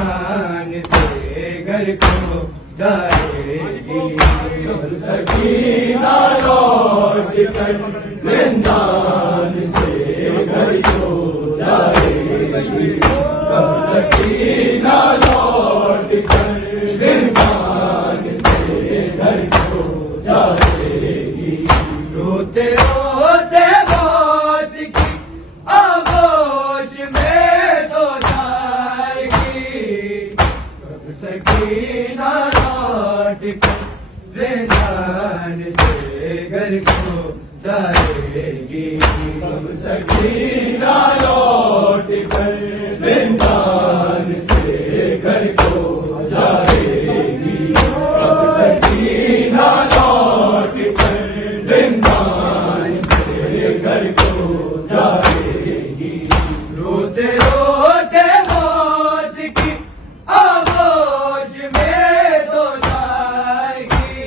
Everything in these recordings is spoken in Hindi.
जिंदान से घर को जाएगी। कब सकीना लौट कर जिंदान से घर को जाएगी। कब सकीना लौट कर जिंदान से घर को जाएगी। रोते रोते मौत की आगोश में सो जाएगी। कब सकीना लौट कर जिंदान से घर को जाएगी। कब सकीना लौट कर जिंदान से घर को जाएगी। कब सकीना लौट कर जिंदान से घर को जाएगी। रोते रोते मौत की आगोश में सो जाएगी।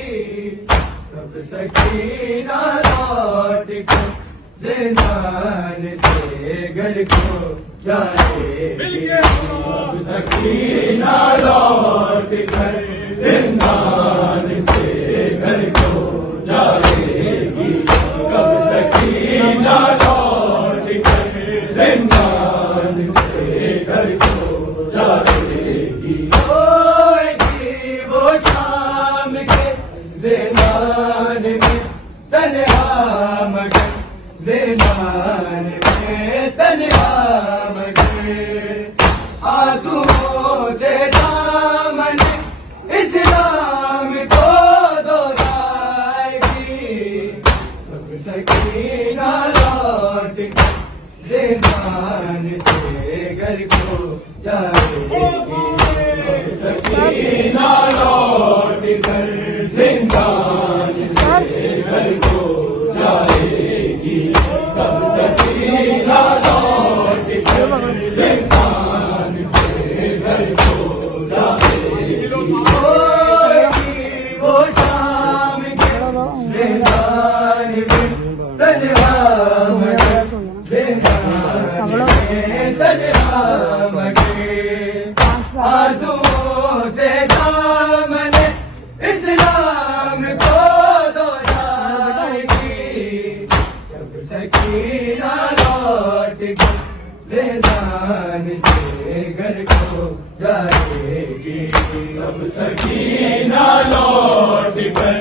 कब सकीना लौट कर जिंदान से घर को जाएगी। कब सकीना लौट कर जिंदान से घर को जाएगी। कब सकीना लौट कर जिंदान से घर को जाएगी। वो शाम के जिंदान में तन्हा मगर, जिंदान में तन्हा मगर, आंसुओं से दामन इस्लाम को धोएगी। कब सकीना लौट कर जिंदान से घर को जाएगी। कब सकीना लौट कर जिंदान से घर को जाएगी। कब सकीना लौट कर जिंदान से घर को जाएगी। वो शाम के जिंदान में तन्हा मगर, जिंदान में तन्हा मगर, आंसुओं से दामन इस्लाम को धोएगी। कब सकीना लौट कर जिंदान से घर को जाएगी। कब सकीना लौट कर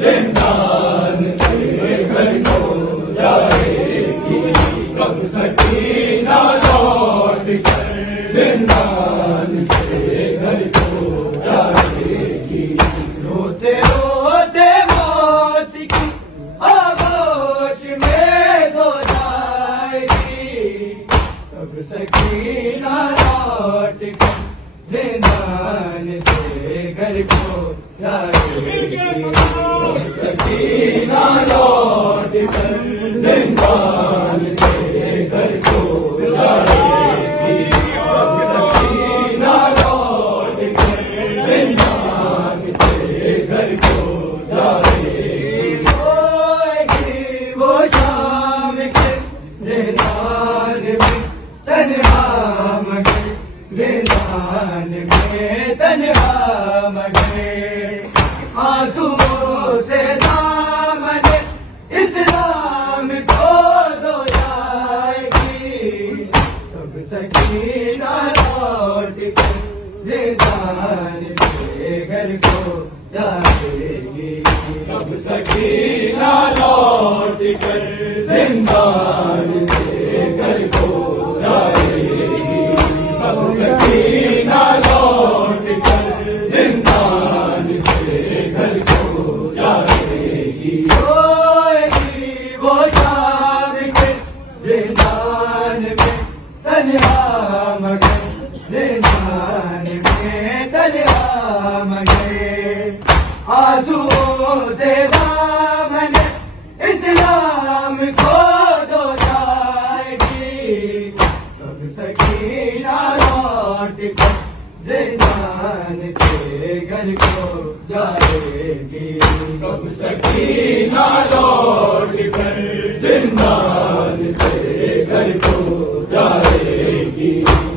जिंदान से घर को जाएगी। कब सकीना लौट कर जिंदान से घर को जाएगी। रोते रोते मौत की आगोश में सो जाएगी। कब सकीना लौट कर जिंदान से घर को जाएगी। कब सकीना लौट कर जिंदान से घर को जाएगी। कब सकीना लौट कर जिंदान से घर को जाएगी। वो शाम के जिंदान में तन्हा मगर, जिंदान में तन्हा मगर, आंसुओं से दामन इस्लाम को धोएगी। कब सकीना लौट कर जिंदान से घर को जाएगी। कब सकीना लौट कर जिंदान से घर को जाएगी। कब सकीना लौट कर जिंदान से घर को जाएगी। वो शाम के जिंदान में तन्हा मगर, जिंदान में तन्हा मगर, आंसुओं से दामन इस्लाम को धोएगी। कब सकीना लौट कर जिंदान से घर को जाएगी। कब सकीना लौट कर जिंदान से घर को जाएगी।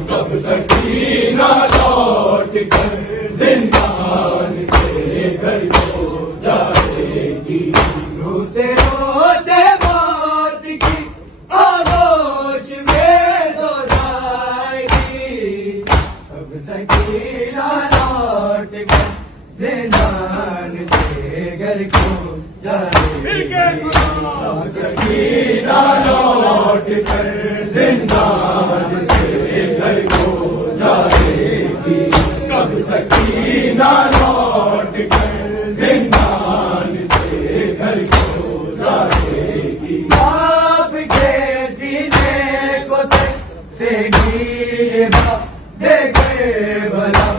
कब सकीना लौट कर जिंदान से घर को जाएगी। रोते रोते मौत की आगोश में सो जाएगी। अब सकीना लौट कर जिंदान से घर को जाएगी। अब सकीना लौट कर जिंदान से घर को जाएगी। कब सकीना लौट कर जिंदान से घर को जाएगी। आपके सीने को तरसेगी ये बात देखे भला,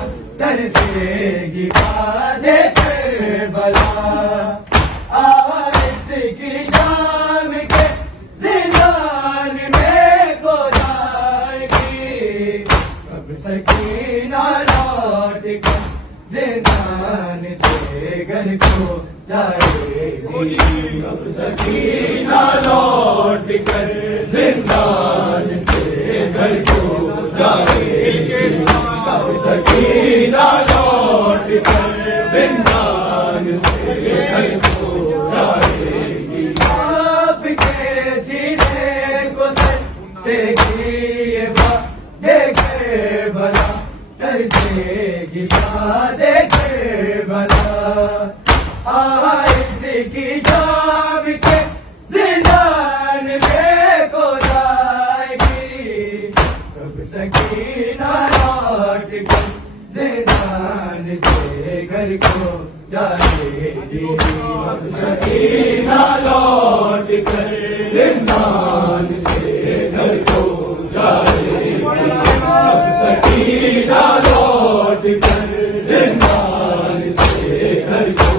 तरसेगी बात देखे भला। इसकी जाम के जिंदान में को जाएगी। कब सकीना लौट कर जिंदान से घर को जाएगी। कब सकीना लौट कर जिंदान से घर को जाएगी। कब सकीना लौट कर जिंदान से घर को जाएगी। आपके सीने को तरसेगी ये बात देखे भला, तरसेगी बात देखे भला। इसकी शाम के जिंदान में को जाएगी। कब सकीना लौट कर जिंदान से घर को जाएगी। कब सकीना लौट कर जिंदान से घर को जाएगी। कब सकीना लौट कर जिंदान से घर को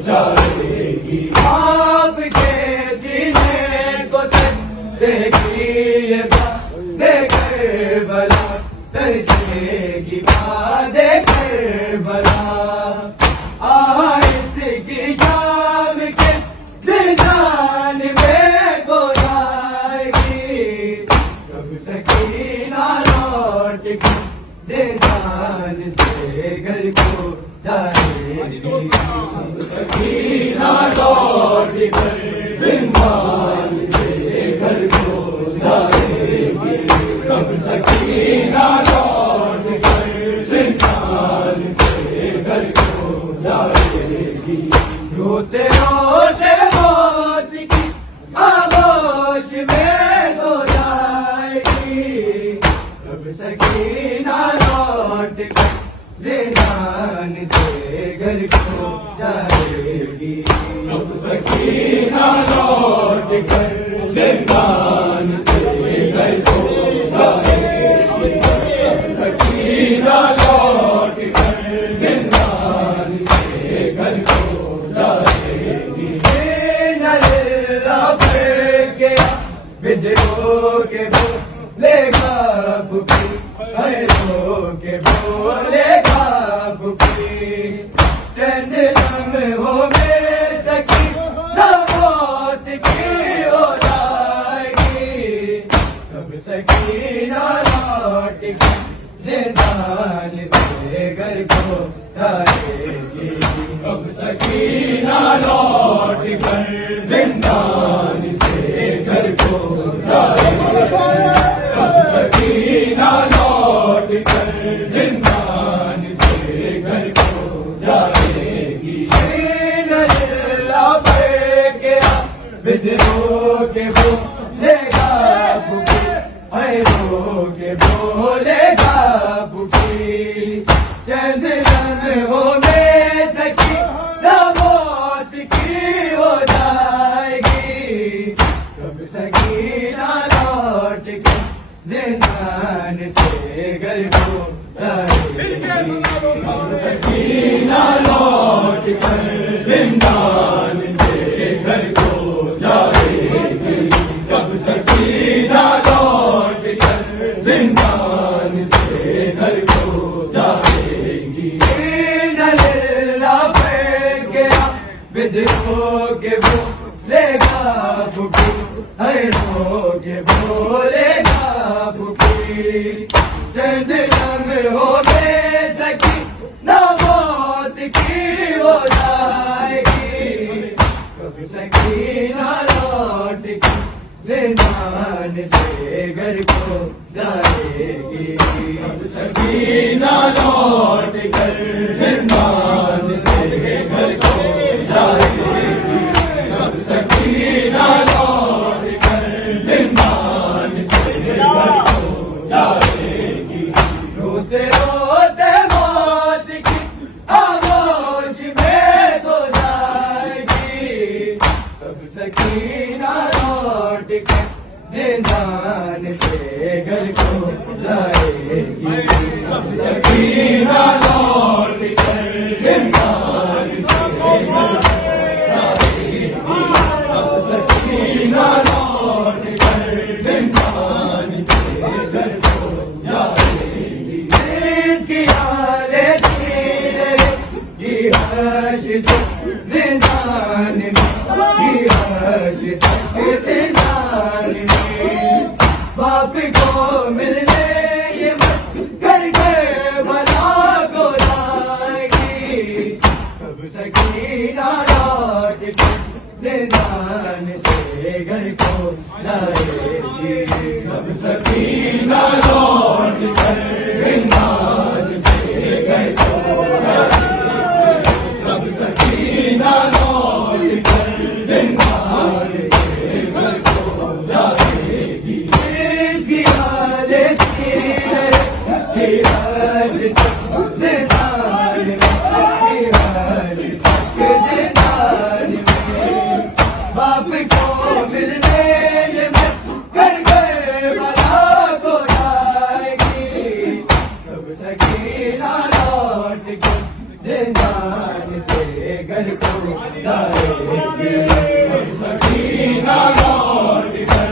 जाएगी। आपके सीने को तरसेगी ये बात देखे भला, तरसेगी बात देखे भला। इसकी शाम के जिंदान में को जाएगी। कब सकीना लौट कर जिंदान से घर को जाएगी। कब सकीना लौट कर जिंदान से घर को जाएगी। कब सकीना लौट कर जिंदान से घर को जाएगी। रोते रोते मौत की आगोश में सो जाएगी। कब सकीना लौट कर जिंदान से घर को जाएगी। कब सकीना लौट कर जिंदान से घर को जाएगी। कब सकीना लौट कर जिंदान से घर को जाएगी। विद्रोह के बोलेगा बुकी, रो के बोलेगा बुकी। चंद लम्हों में सकी न मौत की हो जाएगी। कब सकीना लौट कर जिंदान से घर को जाएगी। कब सकीना लौट कर जिंदान से घर को जाएगी। कब सकीना लौट कर जिंदान से घर को जाएगी। विद्रोह के बोलेगा बुकी, रो के बोलेगा बुकी। चंद लम्हों में सकी न मौत की हो जाएगी। कब सकीना लौट कर जिंदान से घर को जाएगी। कब सकीना लौट कर जिंदान से घर को जाएगी। कब सकीना लौट कर जिंदान से घर को जाएगी। विद्रोह के बोलेगा बुकी, रो के बोलेगा बुकी। चंद लम्हों में सकी सकीना लौट कर जिंदान से घर को जाएगी, अब सकीना लौट कर जिंदान से घर को जाएगी। रोते रोते मौत की आगोश में सो जाएगी, अब सकीना लौट कर जिंदान से घर को लाएगी, अब सकीना लौट कर जिंदान से घर को लाएगी, अब सकीना लौट कर जिंदान से घर को लाएगी। जिसकी हालत ये हर्ष जिंदान में, ये हर्ष जिंदान में, बाप को मिलने ये मत करके बला को लाएगी, अब सकीना लौट के जिंदान से घर को लाएगी, अब सकीना लौट कर जिंदान से घर को लाएगी, अब सकीना लौट कर जिंदान से घर को जाएगी। इसकी हालत ये हर्ष जिंदान में, ये हर्ष जिंदान में, बाप को मिलने ये मत कर गए बला को लाएगी, अब सकीना लौट के जिंदान से घर को लाएगी, अब सकीना लौट कर